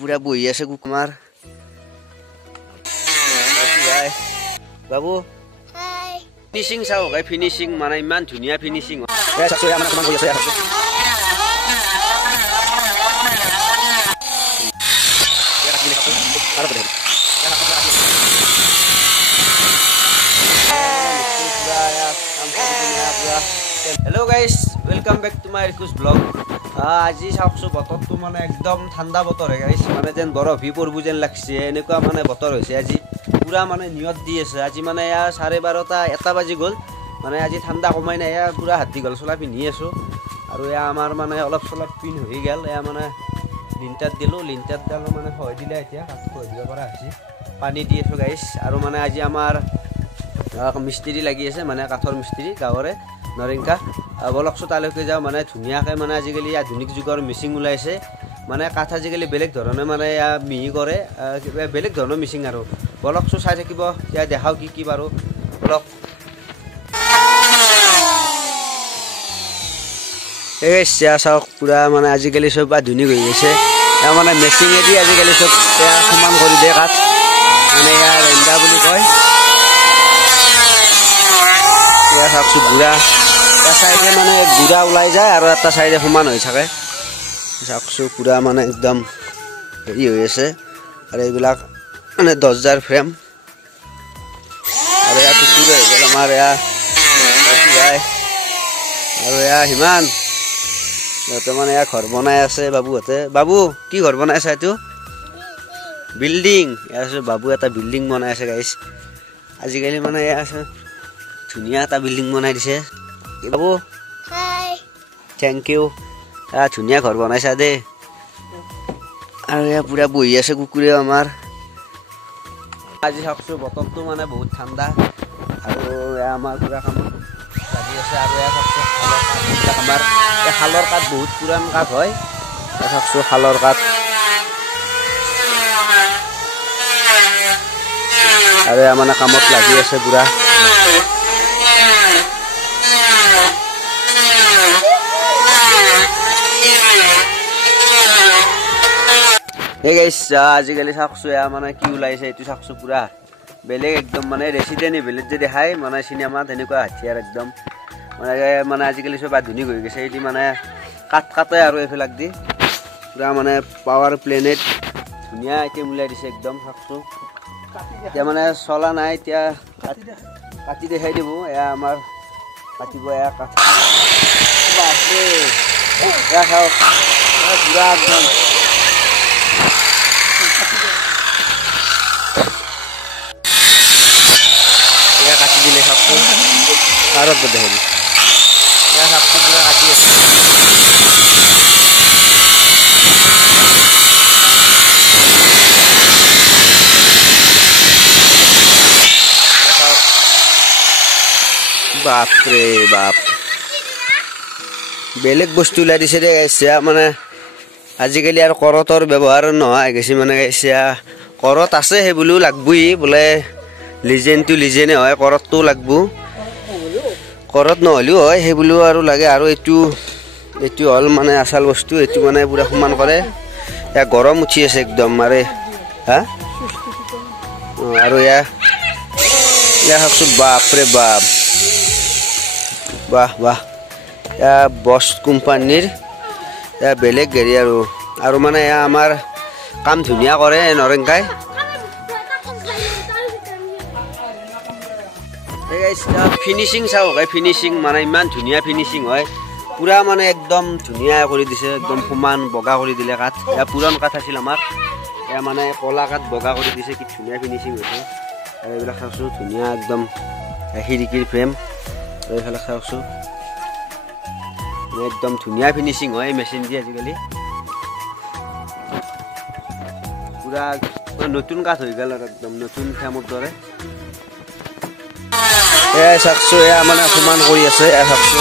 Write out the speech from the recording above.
পুরা বহি আছে কুকুমার বাবু ফিনিশিং চাও গাই ফিনিশিং মানে ইমান ধুনিয়া finishing hello guys welcome back to my request blog आज चावसो बतरটো মানে একদম ঠান্ডা বতৰ হে গাইস মানে যেন বৰফি পৰবু যেন লাগছে এনেকুৱা মানে বতৰ হৈছে আজি পুৰা মানে নিয়ত দি আছে আজি মানে 12:30 1 বাজি গল মানে আজি ঠান্ডা কমাই নাই পুৰা হাতি গল চলা পিনি আছো আৰু এয়া আমাৰ মানে অলপ চলপ পিন হৈ গেল এয়া মানে লিন্টাত দিলো লিন্টাত দালো মানে হয় দিলে এতিয়া কাট হৈ দিব পৰা আছে পানী দি আছো গাইস আৰু মানে আজি আমাৰ মিস্ত্ৰি লাগি আছে মানে কাঠৰ মিস্ত্ৰি গাঁৱৰে নৰিংকা বলকছো তালৈকে যাও মানে ধুনিয়াকৈ মানে আজিকালি আধুনিক যুগৰ মিচিং ওলাইছে মানে কাঠ আজিকালি বেলেগ ধৰণে মানে মিহি কৰে বেলেগ ধৰণৰ মিচিং আৰু বলকছো চাই থাকিব এতিয়া দেখাও কি কি বাৰু বলক এই চাওক পুৰা মানে আজিকালি সব আধুনিক হৈ গৈছে মানে মেচিঙেদি আজিকালি সব সমান কৰি দিয়ে কাঠ মানে ৰেন্দা বুলি কয় চাওকচোন গুড়া এটা চাইডে মানে গুড়া ওলাই যায় আৰু এটা চাইডে সমান হৈ থাকে চাওকচোন পুৰা মানে একদম হেৰি হৈ আছে আৰু এইবিলাক মানে 10,000 ফ্ৰেম আৰু এয়া কুকুৰ হৈ গ'ল আমাৰ এয়া আৰু এয়া সিমান সিহঁতে মানে এয়া ঘৰ বনাই আছে বাবুহঁতে বাবু কি ঘৰ বনাই আছে এইটো বিল্ডিং এয়া বাবু এটা বিল্ডিং বনাই আছে গাইছ আজিকালি মানে এয়া আছে ধুনিয়া এটা বিল্ডিং বনাই দিছে বাবু হাই থ্যাংক ইউ ধুনিয়া ঘৰ বনাইছা দে আৰু এয়া পুৰা বহি আছে কুকুৰে আমাৰ আজি চাওকচোন বতৰটো মানে বহুত ঠাণ্ডা আৰু এয়া আমাৰ পুৰা কাম লাগি আছে আৰু এয়া চাওকচোন আমাৰ এই শালৰ কাঠ বহুত পুৰাণ কাঠ হয় এয়া চাওকচোন শালৰ কাঠ আৰু এয়া মানে কামত লাগি আছে পুৰা Hey guys, আজিকালি চাকছো মানে কি ওলাইছে এটো চাকছো পুৰা বেলেগ একদম মানে ৰেসিডেন্ট ভিলেজ যে দেখাই মানে সিনেমা তেনেকুৱা হাতিয়াৰ একদম মানে আজিকালি সব আধুনিক হৈ গৈছে এটি মানে কাটে আৰু এফালাক দি পুৰা মানে পাৱাৰ প্লেনেট ধুনিয়া আইটেম উলাই দিছে একদম চাকছো এতিয়া মানে চলা নাই এতিয়া কাটি দেখাই দিব এয়া আমাৰ কাটিব এয়া কাট বাপৰে এয়া খাও পুৰা একদম কাটি দিলে সবটো আর বদে হবে ইয়া সবটো পুরো কাটি আছে বাপ রে বাপ বেলেগ বস্তু লাই দিছে রে গাইছে মানে আজিকালি আর কৰতৰ ব্যৱহাৰ নহয় গেছি মানে গাইছে করত আছে হে বুলিও লাগবই বলে লিজেন্ড টু লিজেন্ড হয় করতটো লাগবো করত নহলিও হয় হে বুলিও আৰু লাগে আৰু এটো হল মানে আসাল বস্তু এটো মানে পুৰা সমান কৰে এ গৰম উঠি আছে একদম মাৰে হা আৰু ইয়া হাকছো বাপ ৰে বাপ বাহ বাহ এ বস কোম্পানীৰ এ বেলেগ গাড়ী আৰু মানে আমাৰ কাম ধুনিয়া কৰে নৰেংকাই ফিনিশিং চাও গাই ফিনিশিং মানে ইমান ধুনিয়া ফিনিশিং হয় পুৰা মানে একদম ধুনিয়া কৰি দিছে একদম সমান বগা কৰি দিলে কাঠ এ পুৰণ কাঠ আছিল আমাৰ এ মানে কলা কাঠ বগা কৰি দিছে কি ধুনিয়া ফিনিশিং হৈছে এইবিলাক চাওছো ধুনিয়া একদম হিৰিকিৰ ফ্ৰেম এইফালে চাওছো একদম ধুনিয়া ফিনিশিং হয় মেচিন দি আজিকালি পুৰা নতুন কাঠ হৈ গেল আৰু একদম নতুন ফ্ৰেমৰ দৰে এ চাকছো এ মানে সমান কৰি আছে এ চাকছো